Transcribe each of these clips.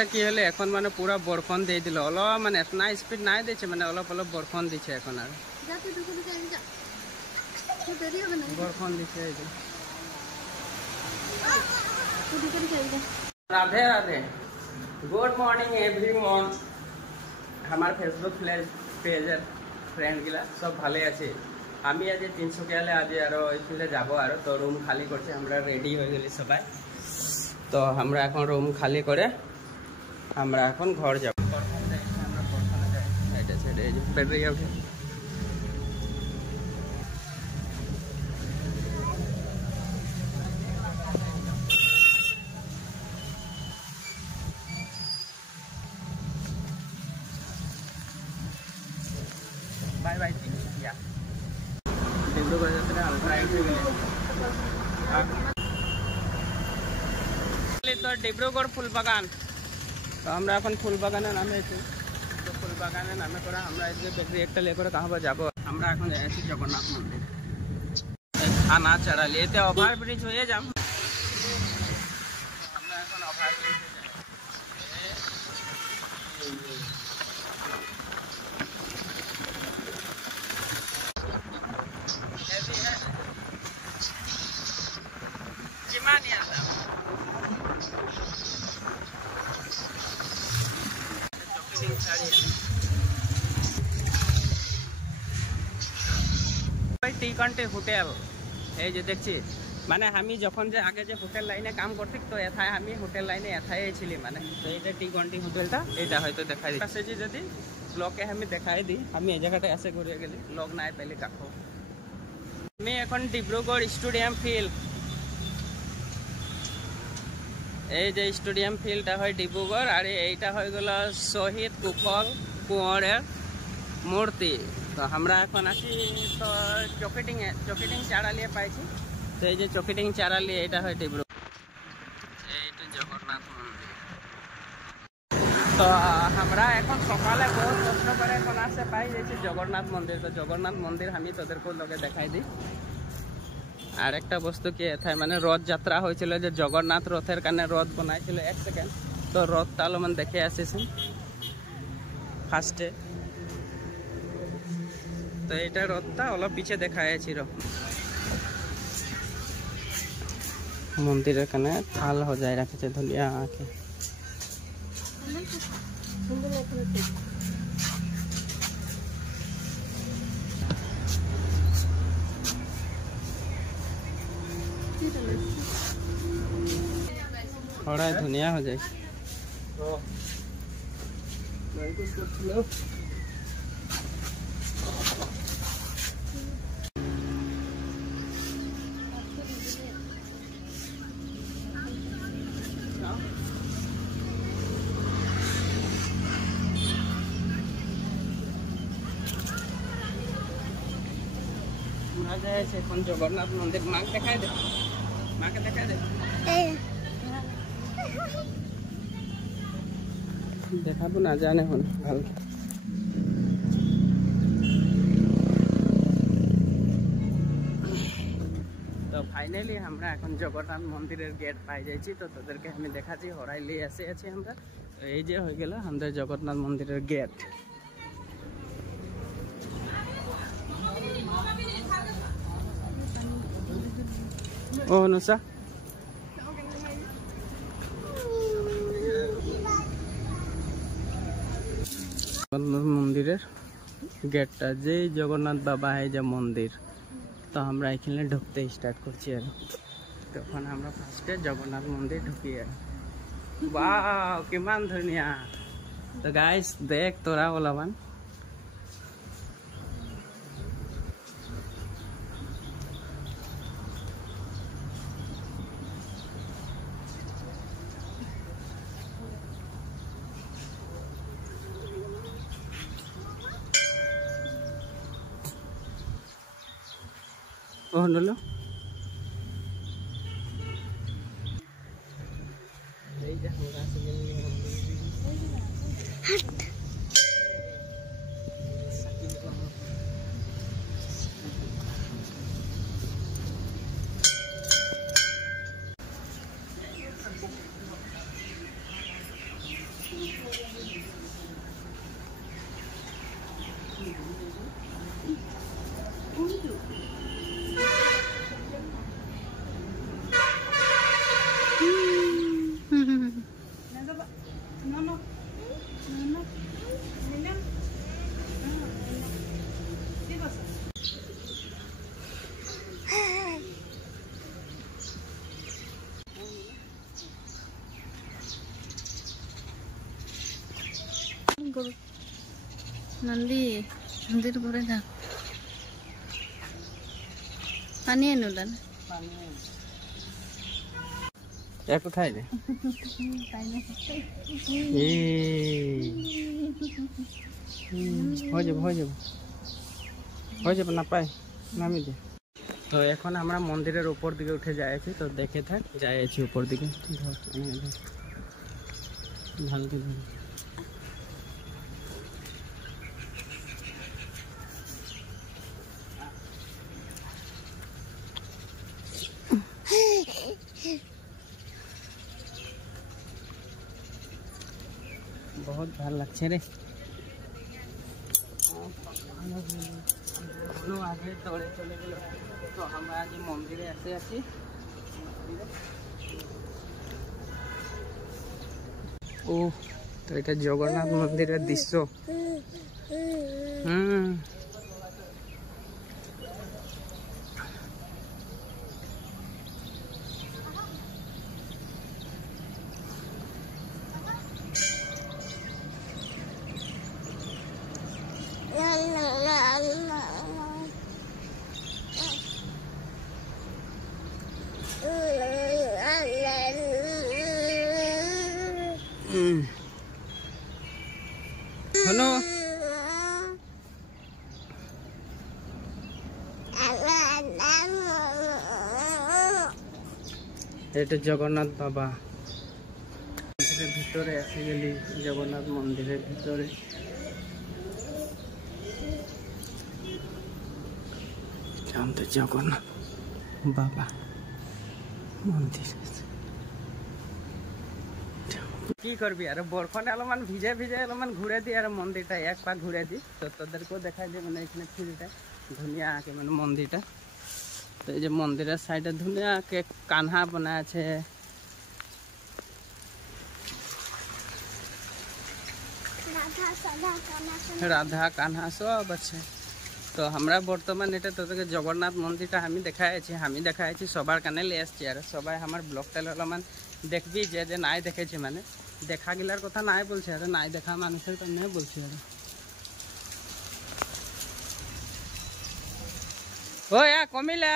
ওয়েদারটা কি হলে এখন মানে পুরা বরফন দিয়ে দিল অলপ মানে না স্পিড নাই দিচ্ছে মানে অলপ অলপ বরফন দিচ্ছে এখন আর বরফন দিচ্ছে এই যে राधे राधे गुड मॉर्निंग एवरीवन हमार फेसबुक पेजर फ्रेंड गिला सब भाले आछे आमी आज 300 आज आरो इफिले जाबो आरो तो रूम खाली करछे हमरा रेडी हो गेली सबाई तो हमरा এখন रूम खाली करे हमरा এখন घर যাব আমরা পরখানে যাই এটা ছেড়ে এই যে বেরিয়ে ওঠে बाय बाय या डिब्रुगढ़ यात्रा अल्ट्रा तो डिब्रुगढ़ फुल बागान तो আমরা এখন ফুল বাগানে নামেছি তো ফুল বাগানে নামে করে আমরা এই যে বেকরি একটা লে করে কাহাবা যাব আমরা এখন যাচ্ছি জগন্নাথ মন্দির থানা চড়ালি এতে ওভার ব্রিজ হয়ে যাব আমরা এখন ওভার ব্রিজ टी कंटे होटेल এই যে দেখছি মানে আমি যখন যে আগে যে হোটেল লাইনে কাম করতে তো এথায় আমি হোটেল লাইনে এথায় ছিলি মানে তো এটা টি कंटी হোটেলটা এটা হয়তো দেখাই দিই আছে যদি ব্লকে আমি দেখাই দিই আমি এই জায়গাটা এসে ঘুরে গেলি লোক নাই পেলে কাকো আমি এখন ডিব্রুগড় স্টেডিয়াম ফিল্ড এই যে স্টেডিয়াম ফিল্ডটা হয় ডিব্রুগড় আর এইটা হয়ে গেল শহীদ কুশল কুঁৱৰৰ মূর্তি তো আমরা এখন আছি তো চকেটিং চারা লিয়ে পাইছি তো এই যে চকেটিং চারা লিয়ে এটা হয় ডিব্রুগড় এইটা জগন্নাথ মন্দির তো আমরা এখন সকালে বহুত কষ্ট করে এখন আসে পাই যাচ্ছি জগন্নাথ মন্দির তো জগন্নাথ মন্দির আমি তোদেরকে লোকে দেখাই দিই আর একটা বস্তু কি এথায় মানে রথ যাত্রা হয়েছিল যে জগন্নাথ রথের কারণে রথ বানাইছিল 1 সেকেন্ড তো রথটা মানে দেখে আসিছেন ফার্স্টে তো এটা রথটা অলপ পিছে দেখাইছিল মন্দিরের কানে থাল সজাই রাখিছে ধুনীয়াকে সৰাই ধুনীয়া হৈ যায় এখন জগন্নাথ মন্দির মাকে দেখাই দে দেখাবো না জানে এখন ভালো তো ফাইনালি আমরা এখন জগন্নাথ মন্দিরের গেট পাই যাইছি তো তোদেরকে আমি দেখাচ্ছি হরাই লিয়ে আসে আছি আমরা তো এই যে হয়ে গেল আমাদের জগন্নাথ মন্দিরের গেট ও নুসা জগন্নাথ মন্দিরের গেটটা যে জগন্নাথ বাবা এই যে মন্দির তো আমরা এখানে ঢুকতে স্টার্ট করছি আর তখন আমরা ফার্স্টে জগন্নাথ মন্দির ঢুকি আর ওয়াও কিমান ধুনিয়া তো গাইস দেখ তোরা ওলাবান Oh, no, no. नंदी मंदिर घरे जा पानी एनुला এক উঠাই দে হয়ে যাবে না পাই নামি দে। তো এখন আমরা মন্দিরের উপর দিকে উঠে যাচ্ছি, তো দেখে থাক যাচ্ছি উপর দিকে। ভালো बहुत ভাল লাগছে রে। আগে দৌড়ে চলে গেল, তো আমরা আজ মন্দিরে এসে আছি। ও তো এটা জগন্নাথ মন্দিরের দৃশ্য। হলো এটা জগন্নাথ বাবা মন্দিরের ভিতরে এসে গেলি, জগন্নাথ মন্দিরের ভিতরে। জগন্নাথ বাবা মন্দির কি করবি আর বরখন অলমান ভিজে ভিজে অলমান ঘুরে দি আর মন্দিরটা এক পাক ঘুরে দি, তো তোদেরকেও দেখাই যে মানে এখানে ফিরটা ধুনিয়া আঁকে মানে মন্দিরটা। তো এই যে মন্দিরের সাইডে ধুনিয়া আঁকে কাन्हा বনা আছে, রাধা কাन्हा সব আছে। তো আমরা বর্তমান এটা তোদেরকে জগন্নাথ মন্দিরটা আমি দেখাইছি সবার কানে লে আসছি, আর সবাই আমার ব্লগটা অলমান দেখবি যে নাই দেখেছি মানে দেখা গেলার কথা নাই বলছে, আর নাই দেখা মানুষের কারণে বলছি। আর ও কমিলা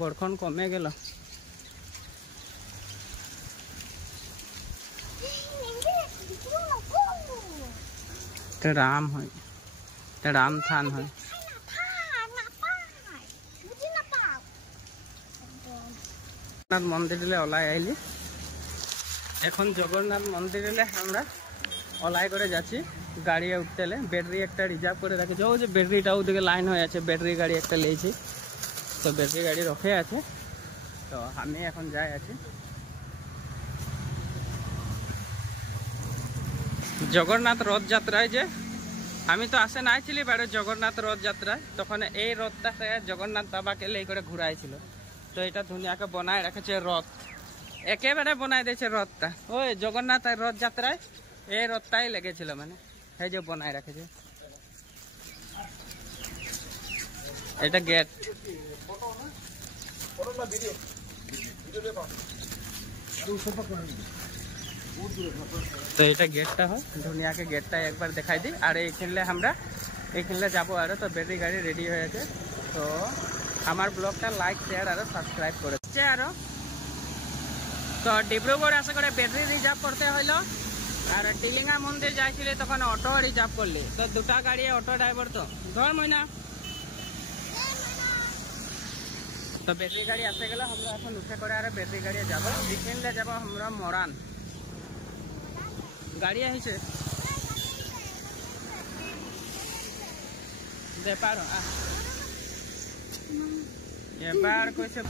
বরখন কমে গেল। রাম হয় রাম থান হয়। জগন্নাথ মন্দিরে ওলাই আইলি, এখন জগন্নাথ মন্দিরে আমরা ওলাই করে যাচ্ছি। গাড়ি উঠতেলে ব্যাটারি একটা রিজার্ভ করে রাখেছি, ও যে ব্যাটারিটা ওদিকে লাইন হয়ে আছে, ব্যাটারি গাড়ি একটা লেছি, তো ব্যাটারি গাড়ি রখে আছে। তো আমি এখন যাই আছি জগন্নাথ রথযাত্রায়। যে আমি তো আসে নাইছিলি বাইরে জগন্নাথ রথযাত্রায়, তখন এই রথটা জগন্নাথ বাবাকে লেই করে ঘুরাইছিল। তো এটা দুনিয়াকে বনায় রেখেছে রথ, একেবারে বনায় দিয়েছে রথটা। ওই জগন্নাথ রথযাত্রায় এই রথটাই লেগেছিল, মানে এই যে বনায় রেখেছে। এটা গেট, তো এটা গেটটা হয় দুনিয়াকে, গেটটা একবার দেখাই দিই। আর এইখানে আমরা এইখানে যাবো আরো। তো ব্যাটারি গাড়ি রেডি হয়ে আছে, তো আমার ব্লগটা লাইক শেয়ার আর সাবস্ক্রাইব করে আরো। তো ডিব্রুগড় আশা করে ব্যাটারি রিজার্ভ করতে হইলো, আর টিলিঙ্গা মন্দির যাইছিলি তখন অটো রিজার্ভ করলি। তো দুটা গাড়ি অটো ড্রাইভার তো ধর মইনা। তো ব্যাটারি গাড়ি আসে গেলে আমরা এখন উঠে করে আর ব্যাটারি গাড়ি যাবো। এখানে যাবো আমরা মরান। গাড়ি আহিছে ব্যাপার এবার কইছে